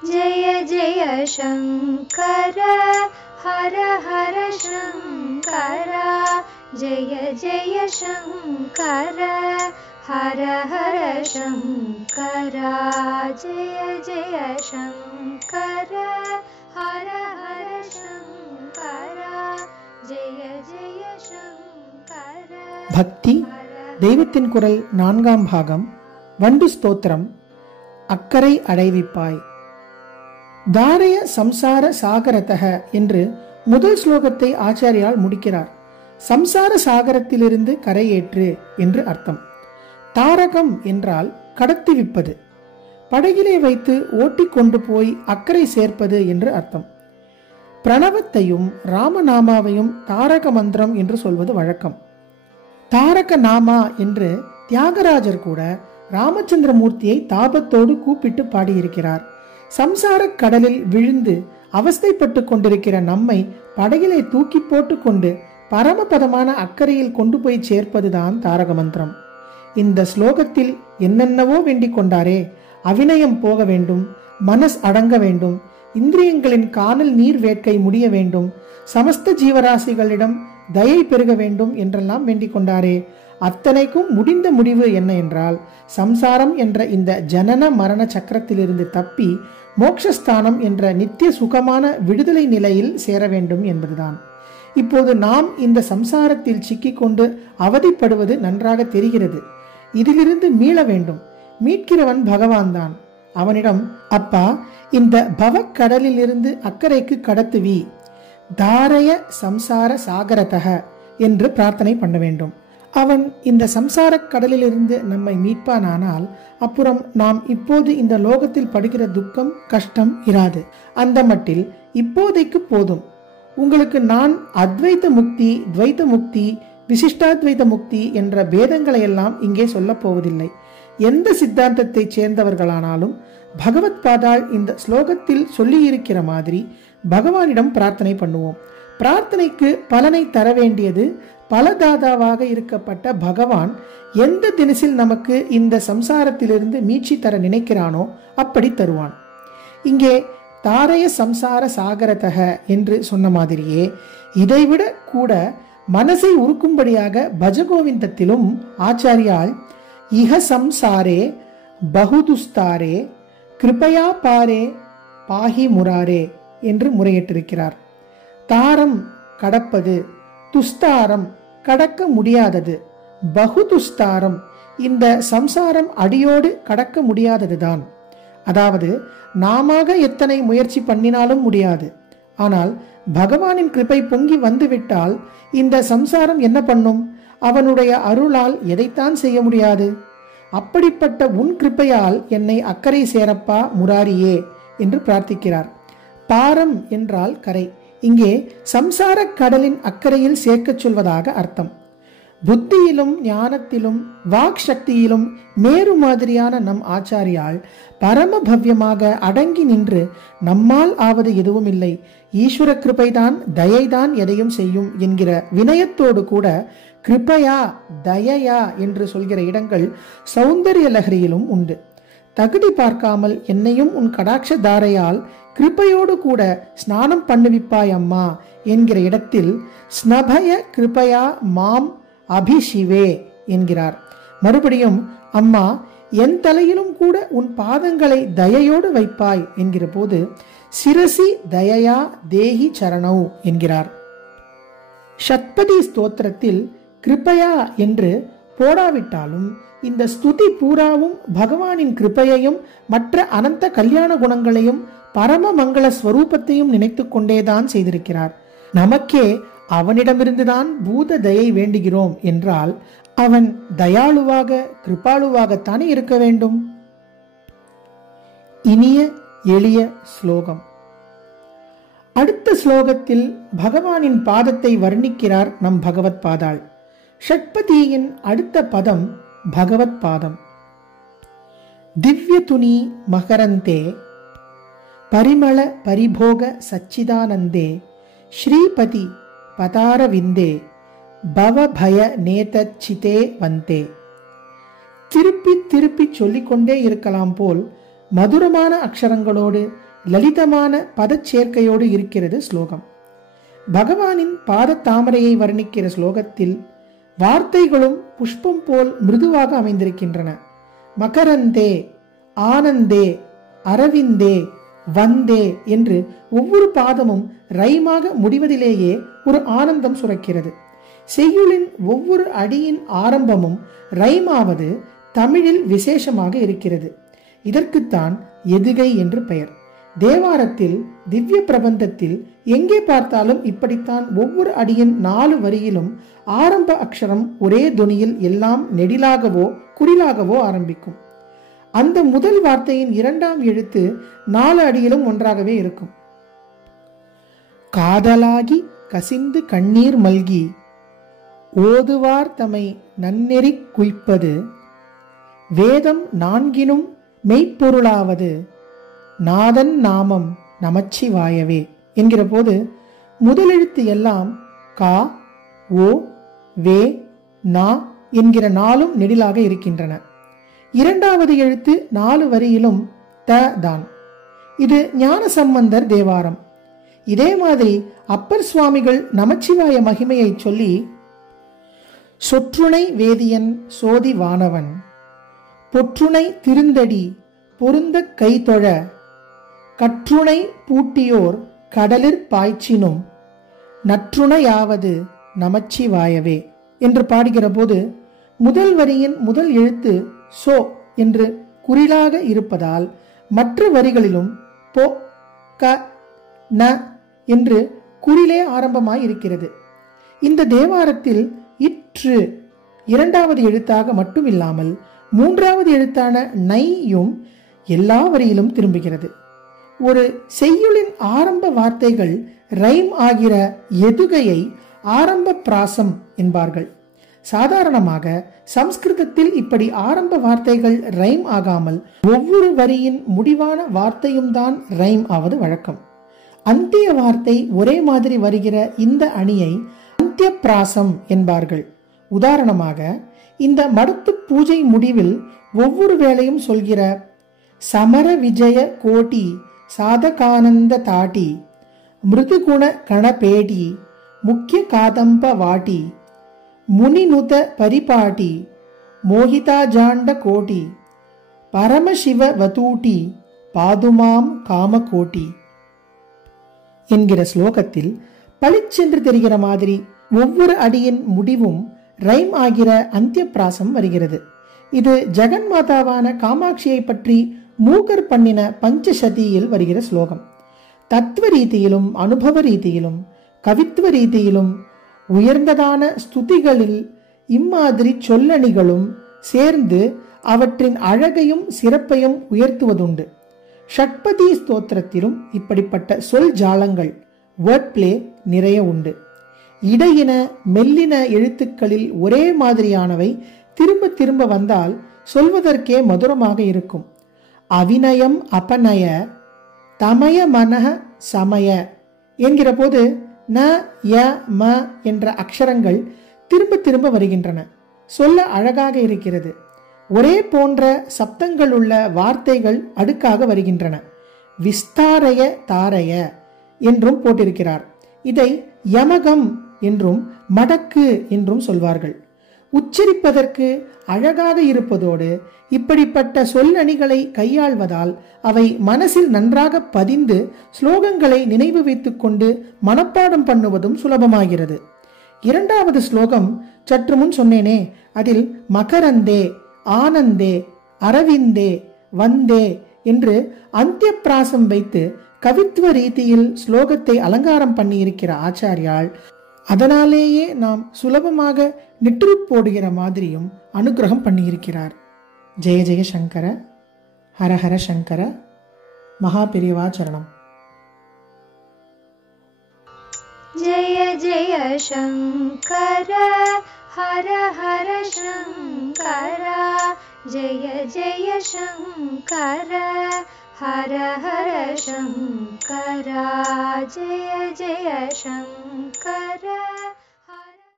जय जय शङ्कर हर हर शङ्कर जय जय शङ्कर हर हर शङ्कर जय जय शङ्कर हर हर शङ्कर जय जय शङ्कर. பக்தி தெய்வத்தின் குரல் 4ஆம் பாகம். வண்டு ஸ்தோத்திரம். அக்கரை அடைவிப்பாய். தாரய சம்சார சாகரதக என்று முதல் ஸ்லோகத்தை ஆச்சாரியால் முடிக்கிறார். சம்சார சாகரத்திலிருந்து கரையேற்று என்று அர்த்தம். தாரகம் என்றால் கடத்திவிப்பது, படகிலே வைத்து ஓட்டி கொண்டு போய் அக்கறை சேர்ப்பது என்று அர்த்தம். பிரணவத்தையும் ராமநாமாவையும் தாரக மந்திரம் என்று சொல்வது வழக்கம். தாரக நாமா என்று தியாகராஜர் கூட ராமச்சந்திரமூர்த்தியை தாபத்தோடு கூப்பிட்டு பாடியிருக்கிறார். சம்சார கடலில் விழுந்து அவஸ்தைப்பட்டு கொண்டிருக்கிற நம்மை படகிலே தூக்கி போட்டு கொண்டு பரமபதமான அக்கறையில் கொண்டு போய் சேர்ப்பதுதான் தாரக மந்திரம். இந்த ஸ்லோகத்தில் என்னென்னவோ வேண்டிக் கொண்டாரே. அவிநயம் போக வேண்டும், மனஸ் அடங்க வேண்டும், இந்திரியங்களின் காணல் நீர் வேட்கை முடிய வேண்டும், சமஸ்த ஜீவராசிகளிடம் தயை பெருக வேண்டும் என்றெல்லாம் வேண்டிக் கொண்டாரே. அத்தனைக்கும் முடிந்த முடிவு என்ன என்றால், சம்சாரம் என்ற இந்த ஜனன மரண சக்கரத்திலிருந்து தப்பி மோட்சஸ்தானம் என்ற நித்திய சுகமான விடுதலை நிலையில் சேர வேண்டும் என்பதுதான். இப்போது நாம் இந்த சம்சாரத்தில் சிக்கிக்கொண்டு அவதிப்படுவது நன்றாக தெரிகிறது. இதிலிருந்து மீள வேண்டும். மீட்கிறவன் பகவான் தான். அவனிடம், அப்பா, இந்த பவக்கடலில் இருந்து அக்கறைக்கு கடத்துவி, தாரய சம்சார சாகரதக என்று பிரார்த்தனை பண்ண வேண்டும். அவன் இந்த சம்சார கடலிலிருந்து நம்மை மீட்பானானால் அப்புறம் நாம் இப்போது இந்த லோகத்தில் படுகிற துக்கம் கஷ்டம் இராது. அந்த மட்டில் இப்போதைக்கு போதும். உங்களுக்கு நான் அத்வைத முக்தி, துவைத முக்தி, விசிஷ்டாத்வைத முக்தி என்ற பேதங்களை எல்லாம் இங்கே சொல்ல போவதில்லை. எந்த சித்தாந்தத்தை சேர்ந்தவர்களானாலும் பகவத் பாதாள் இந்த ஸ்லோகத்தில் சொல்லியிருக்கிற மாதிரி பகவானிடம் பிரார்த்தனை பண்ணுவோம். பிரார்த்தனைக்கு பலனை தர வேண்டியது பலதாதாவாக இருக்கப்பட்ட பகவான் எந்த தினசில் நமக்கு இந்த சம்சாரத்திலிருந்து மீட்சி தர நினைக்கிறானோ அப்படி தருவான். இங்கே தாரய சம்சார சாகரதக என்று சொன்ன மாதிரியே இதைவிட கூட மனசை உருக்கும்படியாக பஜகோவிந்தத்திலும் ஆச்சாரியால் இஹ சம்சாரே பகுதுஸ்தாரே கிருபயா பாரே பாஹி முராரே என்று முறையிட்டிருக்கிறார். தாரம் கடப்பது, துஸ்தாரம் கடக்க முடியாதது, பகுதுஸ்தாரம் இந்த சம்சாரம் அடியோடு கடக்க முடியாததுதான். அதாவது நாம எத்தனை முயற்சி பண்ணினாலும் முடியாது. ஆனால் பகவானின் கிருபை பொங்கி வந்துவிட்டால் இந்த சம்சாரம் என்ன பண்ணும்? அவனுடைய அருளால் எதைத்தான் செய்ய முடியாது? அப்படிப்பட்ட உன் கிருபையால் என்னை அக்கறை சேரப்பா முராரியே என்று பிரார்த்திக்கிறார். பாரம் என்றால் கரை. இங்கே சம்சார கடலின் அக்கறையில் சேர்க்கச் சொல்வதாக அர்த்தம். புத்தியிலும் ஞானத்திலும் வாக் சக்தியிலும் மேரு மாதிரியான நம் ஆச்சாரியால் பரம பவ்யமாக அடங்கி நின்று நம்மால் ஆவது எதுவும் இல்லை, ஈஸ்வர கிருபைதான், தயைதான் எதையும் செய்யும் என்கிற வினயத்தோடு கூட கிருபையா தயையா என்று சொல்கிற இடங்கள் சௌந்தர்ய லஹரியிலும் உண்டு. தகுதி பார்க்காமல் என்னையும் உன் கடாட்ச தாரையால் கிருபையோடு கூட ஸ்நானம் பண்ணுவிப்பாய் அம்மா என்கிற இடத்தில் ஸ்னபய கிருபையா மாம் அபிஷிவே என்கிறார். மறுபடியும் அம்மா என் தலையிலும் கூட உன் பாதங்களை தயையோடு வைப்பாய் என்கிற போது சிரசி தயையா தேஹி சரணௌ என்கிறார். ஷத்பதி ஸ்தோத்திரத்தில் கிருபையா என்று போடாவிட்டாலும் இந்த ஸ்துதி பூராவும் பகவானின் கிருபையையும் மற்ற அனந்த கல்யாண குணங்களையும் பரம மங்கள ஸ்வரூபத்தையும் நினைத்து கொண்டேதான் செய்திருக்கிறார். நமக்கே அவனிடமிருந்துதான் பூத தயை வேண்டுகிறோம் என்றால் அவன் தயாளுவாக கிருபாளுவாகத்தானே இருக்க வேண்டும். இனிய எளிய ஸ்லோகம். அடுத்த ஸ்லோகத்தில் பகவானின் பாதத்தை வர்ணிக்கிறார் நம் பகவத் பாதாள். ஷட்பதியின் அடுத்த பதம் பகவத் பாதம். திவ்ய துணி மகரந்தே பரிமள பரிபோக சச்சிதானந்தே ஸ்ரீபதி பதாரவிந்தே பவபய நேதச்சிதே வந்தே. திருப்பி திருப்பி சொல்லிக்கொண்டே இருக்கலாம் போல் மதுரமான அக்ஷரங்களோடு லலிதமான பதச்சேர்க்கையோடு இருக்கிறது ஸ்லோகம். பகவானின் பாத தாமரையை வர்ணிக்கிற ஸ்லோகத்தில் வார்த்தைகளும் புஷ்பம் போல் மிருதுவாக அமைந்திருக்கின்றன. மகரந்தே, ஆனந்தே, அரவிந்தே, வந்தே என்று ஒவ்வொரு பாதமும் ரைமாக முடிவதிலேயே ஒரு ஆனந்தம் சுரக்கிறது. செய்யுளின் ஒவ்வொரு அடியின் ஆரம்பமும் ரைமாவது தமிழில் விசேஷமாக இருக்கிறது. இதற்குத்தான் எதுகை என்று பெயர். தேவாரத்தில், திவ்ய பிரபந்தத்தில் எங்கே பார்த்தாலும் இப்படித்தான் ஒவ்வொரு அடியின் 4 வரியிலும் ஆரம்ப அக்ஷரம் ஒரே தொனியில் எல்லாம் நெடிலாகவோ குறிலாகவோ ஆரம்பிக்கும். அந்த முதல் வார்த்தையின் 2ஆம் எழுத்து 4 அடியிலும் ஒன்றாகவே இருக்கும். காதலாகி கசிந்து கண்ணீர் மல்கி ஓதுவார் தமை நன்னெறி குய்ப்பது வேதம் 4னும் மெய்ப்பொருளாவது நாதன் நாமம் நமச்சிவாயவே என்கிற போது முதலெழுத்து எல்லாம் கா, ஓ, வே, நா என்கிற 4ம் நெடிலாக இருக்கின்றன. 2வது எழுத்து 4 வரியிலும் த தான். இது ஞானசம்பந்தர் தேவாரம். இதே மாதிரி அப்பர் சுவாமிகள் நமச்சிவாய மகிமையை சொல்லி, சொற்றுணை வேதியன் சோதி வானவன் பொற்றுணை திருந்தடி பொருந்த கைதொழ கற்றுணை பூட்டியோர் கடலிற் பாய்ச்சினும் நற்றுணையாவது நமச்சிவாயவே என்று பாடுகிற போது முதல் வரியின் முதல் எழுத்து சோ என்று குறிலாக இருப்பதால் மற்ற வரிகளிலும் பொ, க, ந என்று குறிலே ஆரம்பமாய் இருக்கிறது. இந்த தேவாரத்தில் இற்று 2வது எழுத்தாக மட்டுமில்லாமல் 3வது எழுத்தான நையும் எல்லா வரியிலும் திரும்புகிறது. ஒரு செய்யுளின் ஆரம்ப வார்த்தைகள் ரைம் ஆகிற எதுகையை ஆரம்ப பிராசம் என்பார்கள். சாதாரணமாக சம்ஸ்கிருதத்தில் இப்படி ஆரம்ப வார்த்தைகள் ரைம் ஆகாமல் ஒவ்வொரு வரியின் முடிவான வார்த்தையும் தான் ரைம் ஆவது வழக்கம். அந்திய வார்த்தை ஒரே மாதிரி வருகிற இந்த அணியை அந்திய பிராசம் என்பார்கள். உதாரணமாக, இந்த மடத்து பூஜை முடிவில் ஒவ்வொரு வேளையும் சொல்கிற சமர விஜய கோட்டி சாதகானந்த தாட்டி மிருதுகுண கணபேடி முக்கிய காதம்ப வாட்டி முனிநுத பரிபாட்டி மோகிதா ஜாண்ட கோட்டி பரமசிவ வதூட்டி பாதுமாம் காமகோட்டி என்கிற ஸ்லோகத்தில் பளிச்சென்று தெரிகிற மாதிரி ஒவ்வொரு அடியின் முடிவும் ரைம் ஆகிற அந்திய பிராசம் வருகிறது. இது ஜெகன்மாதாவான காமாட்சியை பற்றி மூகர் பண்ணின பஞ்சசதியில் வருகிற ஸ்லோகம். தத்துவ ரீதியிலும் அனுபவ ரீதியிலும் கவித்துவ ரீதியிலும் உயர்ந்ததான ஸ்துதிகளில் இம்மாதிரி சொல்லணிகளும் சேர்ந்து அவற்றின் அழகையும் சிறப்பையும் உயர்த்துவதுண்டு. ஷட்பதி ஸ்தோத்திரத்திலும் இப்படிப்பட்ட சொல் ஜாலங்கள், வேர்ட் பிளே நிறைய உண்டு. இடையின மெல்லின எழுத்துக்களில் ஒரே மாதிரியானவை திரும்ப திரும்ப வந்தால் சொல்வதற்கே மதுரமாக இருக்கும். அவிநயம் அபநய தமய மனக சமய என்கிற போது ந ய ம என்ற அக்ஷரங்கள் திரும்ப திரும்ப வருகின்றன. சொல்ல அழகாக இருக்கிறது. ஒரே போன்ற சப்தங்கள் உள்ள வார்த்தைகள் அடுக்காக வருகின்றன. விஸ்தாரய தாரய என்றும் போட்டிருக்கிறார். இதை யமகம் என்றும் மடக்கு என்றும் சொல்வார்கள். உச்சரிப்பதற்கு அழகாக இருப்பதோடு இப்படிப்பட்ட சொல்லணிகளை கையாள்வதால் அவை மனசில் நன்றாக பதிந்து ஸ்லோகங்களை நினைவு வைத்துக் கொண்டு மனப்பாடம் பண்ணுவதும் சுலபமாகிறது. 2வது ஸ்லோகம் சற்று முன் சொன்னேனே, அதில் மகரந்தே, ஆனந்தே, அரவிந்தே, வந்தே என்று அந்திய பிராசம் வைத்து கவித்துவ ரீதியில் ஸ்லோகத்தை அலங்காரம் பண்ணியிருக்கிற ஆச்சாரியால் அதனாலேயே நாம் சுலபமாக நிற்று போடுகிற மாதிரியும் அனுகிரகம் பண்ணியிருக்கிறார். ஜெய ஜெய சங்கர, ஹரஹர சங்கர, மகாபெரிவா சரணம். ஜெய ஜெய சங்கர, ஹர ஹர சங்கர, ஜெய ஜெய சங்கர, ஹர ஹர சங்கர, ஜெய ஜெய சங்கர.